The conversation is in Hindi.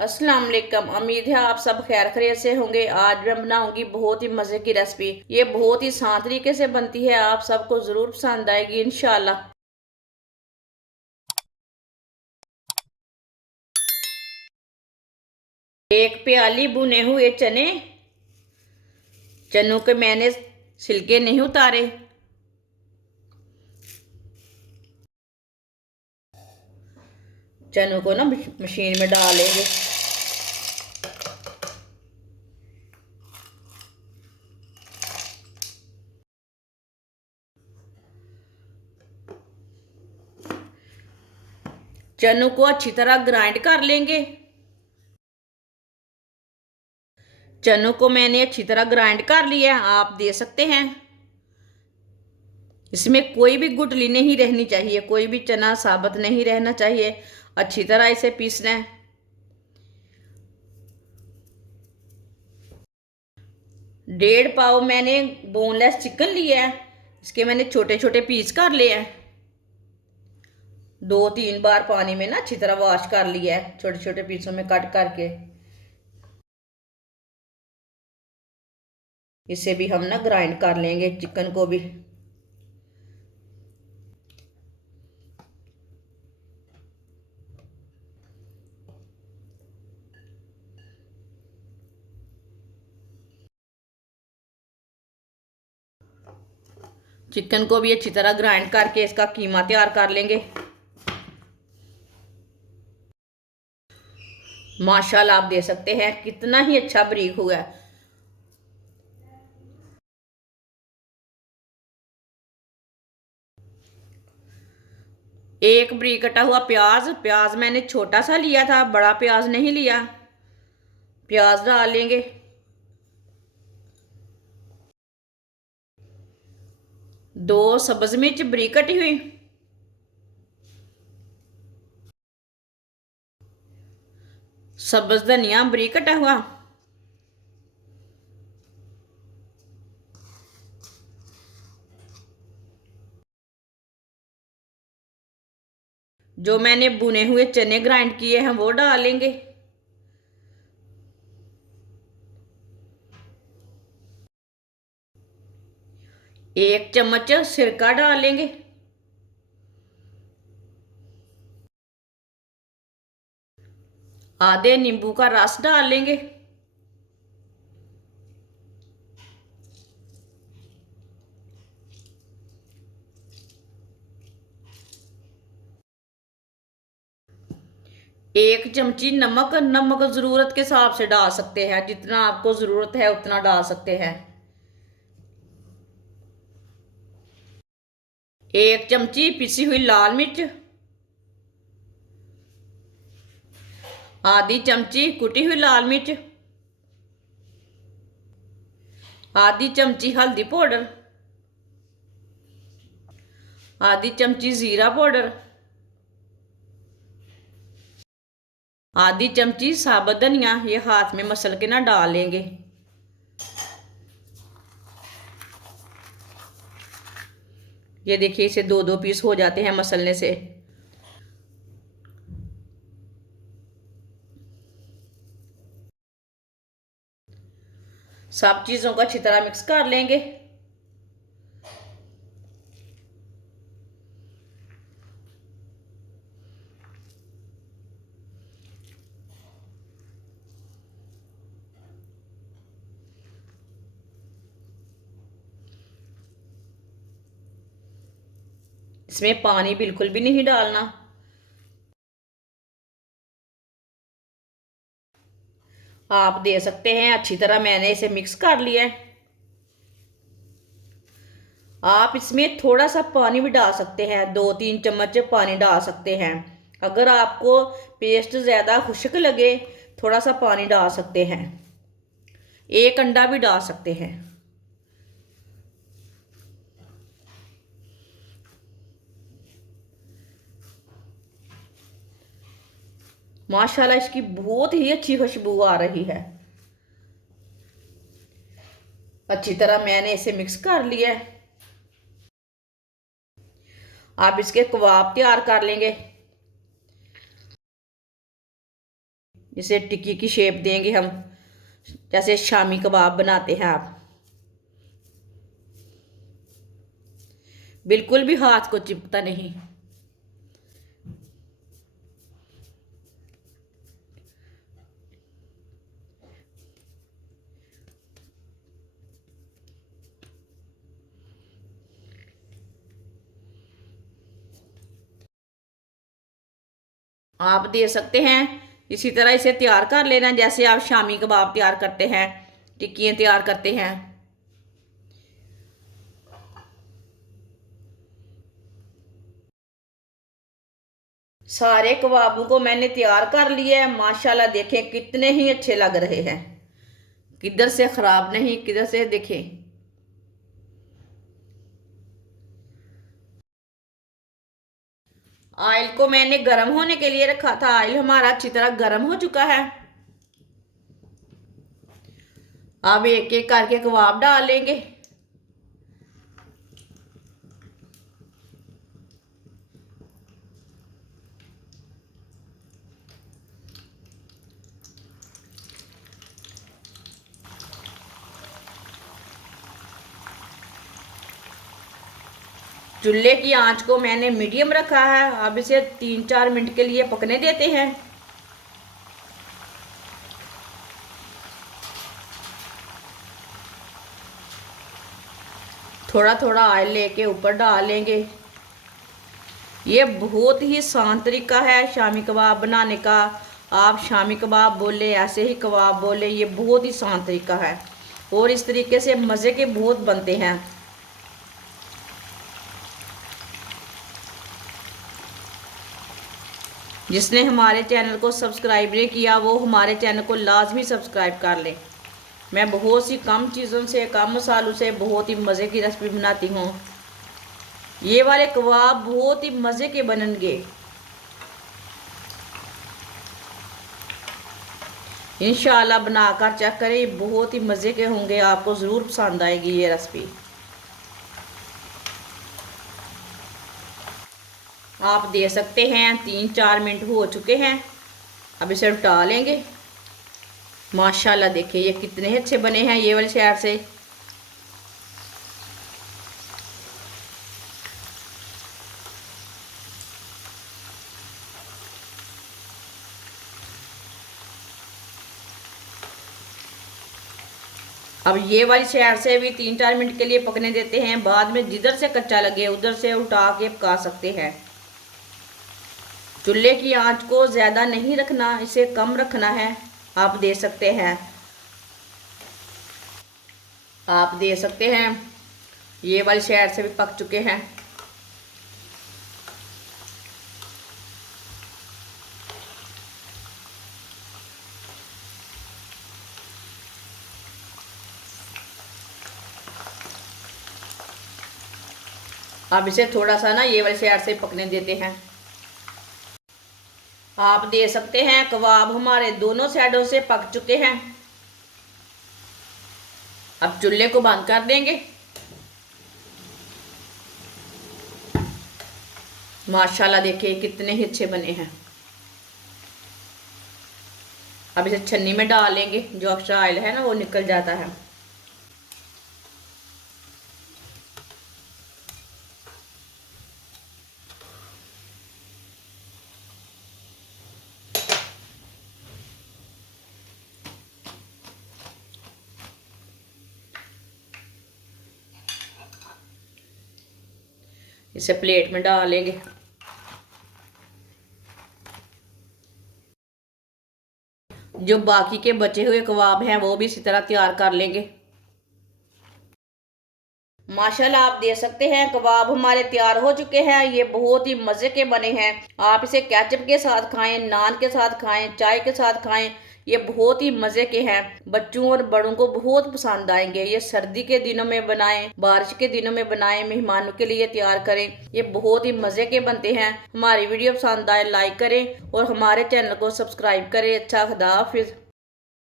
अस्सलाम वालेकुम। उम्मीद है आप सब खैर खैरियत से होंगे। आज मैं बनाऊंगी बहुत ही मज़े की रेसिपी। ये बहुत ही आसान तरीके से बनती है, आप सबको ज़रूर पसंद आएगी इंशाल्लाह। एक प्याली भुने हुए चने, चनों के मैंने छिलके नहीं उतारे। चनों को ना मशीन में डालेंगे। चनों को अच्छी तरह ग्राइंड कर लेंगे। चनों को मैंने अच्छी तरह ग्राइंड कर लिया, आप दे सकते हैं। इसमें कोई भी गुठली नहीं रहनी चाहिए, कोई भी चना साबुत नहीं रहना चाहिए। अच्छी तरह इसे पीसना है। 1.5 पाव मैंने बोनलेस चिकन लिया है। इसके मैंने छोटे छोटे पीस कर लिए हैं। 2-3 बार पानी में ना अच्छी तरह वॉश कर लिया है, छोटे छोटे पीसों में कट करके। इसे भी हम ना ग्राइंड कर लेंगे, चिकन को भी। चिकन को भी अच्छी तरह ग्राइंड करके इसका कीमा तैयार कर लेंगे। माशाल्लाह आप दे सकते हैं कितना ही अच्छा बारीक हुआ है। एक बारीक कटा हुआ प्याज, प्याज मैंने छोटा सा लिया था, बड़ा प्याज नहीं लिया। प्याज डाल लेंगे। 2 सब्ज मिर्च बारीक कटी हुई। सब्ज धनिया बारीक कटा हुआ। जो मैंने भुने हुए चने ग्राइंड किए हैं वो डालेंगे। एक चम्मच सिरका डालेंगे। आधे नींबू का रस डाल लेंगे। एक चमची नमक, नमक जरूरत के हिसाब से डाल सकते हैं, जितना आपको जरूरत है उतना डाल सकते हैं। एक चमची पिसी हुई लाल मिर्च। आधी चमची कुटी हुई लाल मिर्च। आधी चमची हल्दी पाउडर। आधी चमची जीरा पाउडर। आधी चमची साबुत धनिया, ये हाथ में मसल के ना डाल लेंगे। ये देखिए इसे 2-2 पीस हो जाते हैं मसलने से। सब चीज़ों को अच्छी तरह मिक्स कर लेंगे। इसमें पानी बिल्कुल भी नहीं डालना। आप दे सकते हैं। अच्छी तरह मैंने इसे मिक्स कर लिया है। आप इसमें थोड़ा सा पानी भी डाल सकते हैं, 2-3 चम्मच पानी डाल सकते हैं। अगर आपको पेस्ट ज़्यादा खुश्क लगे, थोड़ा सा पानी डाल सकते हैं। एक अंडा भी डाल सकते हैं। माशाल्लाह इसकी बहुत ही अच्छी खुशबू आ रही है। अच्छी तरह मैंने इसे मिक्स कर लिया है। आप इसके कबाब तैयार कर लेंगे। जिसे टिक्की की शेप देंगे हम, जैसे शामी कबाब बनाते हैं आप। बिल्कुल भी हाथ को चिपकता नहीं। आप दे सकते हैं इसी तरह इसे तैयार कर लेना, जैसे आप शामी कबाब तैयार करते हैं, टिक्कियाँ तैयार करते हैं। सारे कबाबों को मैंने तैयार कर लिया है। माशाल्लाह देखें कितने ही अच्छे लग रहे हैं, किधर से खराब नहीं, किधर से देखें। ऑयल को मैंने गर्म होने के लिए रखा था। ऑयल हमारा अच्छी तरह गर्म हो चुका है। अब एक एक करके कबाब डाल लेंगे। चूल्हे की आंच को मैंने मीडियम रखा है। अब इसे 3-4 मिनट के लिए पकने देते हैं। थोड़ा थोड़ा ऑयल लेके ऊपर डाल लेंगे। ये बहुत ही आसान तरीका है शामी कबाब बनाने का। आप शामी कबाब बोले, ऐसे ही कबाब बोले, ये बहुत ही आसान तरीका है और इस तरीके से मज़े के बहुत बनते हैं। जिसने हमारे चैनल को सब्सक्राइब नहीं किया वो हमारे चैनल को लाजमी सब्सक्राइब कर ले। मैं बहुत सी कम चीज़ों से, कम मसालों से बहुत ही मज़े की रेसिपी बनाती हूँ। ये वाले कबाब बहुत ही मज़े के बनेंगे। इंशाल्लाह बनाकर चेक करें, बहुत ही मज़े के होंगे, आपको ज़रूर पसंद आएगी ये रेसिपी। आप दे सकते हैं 3-4 मिनट हो चुके हैं। अब इसे उल्टा लेंगे। माशाल्लाह देखिए ये कितने अच्छे बने हैं ये वाले साइड से। अब ये वाली साइड से भी 3-4 मिनट के लिए पकने देते हैं। बाद में जिधर से कच्चा लगे उधर से उल्टा के पका सकते हैं। चूल्हे की आंच को ज़्यादा नहीं रखना, इसे कम रखना है। आप दे सकते हैं, आप दे सकते हैं। ये वाली साइड से भी पक चुके हैं। अब इसे थोड़ा सा ना ये वाली साइड से पकने देते हैं। आप दे सकते हैं कबाब हमारे दोनों साइडों से पक चुके हैं। अब चूल्हे को बंद कर देंगे। माशाल्लाह देखिए कितने ही अच्छे बने हैं। अब इसे छन्नी में डाल लेंगे, जो एक्स्ट्रा ऑयल है ना वो निकल जाता है। इसे प्लेट में डाल लेंगे। जो बाकी के बचे हुए कबाब हैं वो भी इसी तरह तैयार कर लेंगे। माशाल्लाह आप दे सकते हैं कबाब हमारे तैयार हो चुके हैं। ये बहुत ही मज़े के बने हैं। आप इसे केचप के साथ खाएं, नान के साथ खाएं, चाय के साथ खाएं। ये बहुत ही मज़े के हैं। बच्चों और बड़ों को बहुत पसंद आएंगे। ये सर्दी के दिनों में बनाएं, बारिश के दिनों में बनाएं, मेहमानों के लिए तैयार करें। ये बहुत ही मज़े के बनते हैं। हमारी वीडियो पसंद आए लाइक करें और हमारे चैनल को सब्सक्राइब करें। अच्छा, खुदा हाफिज़।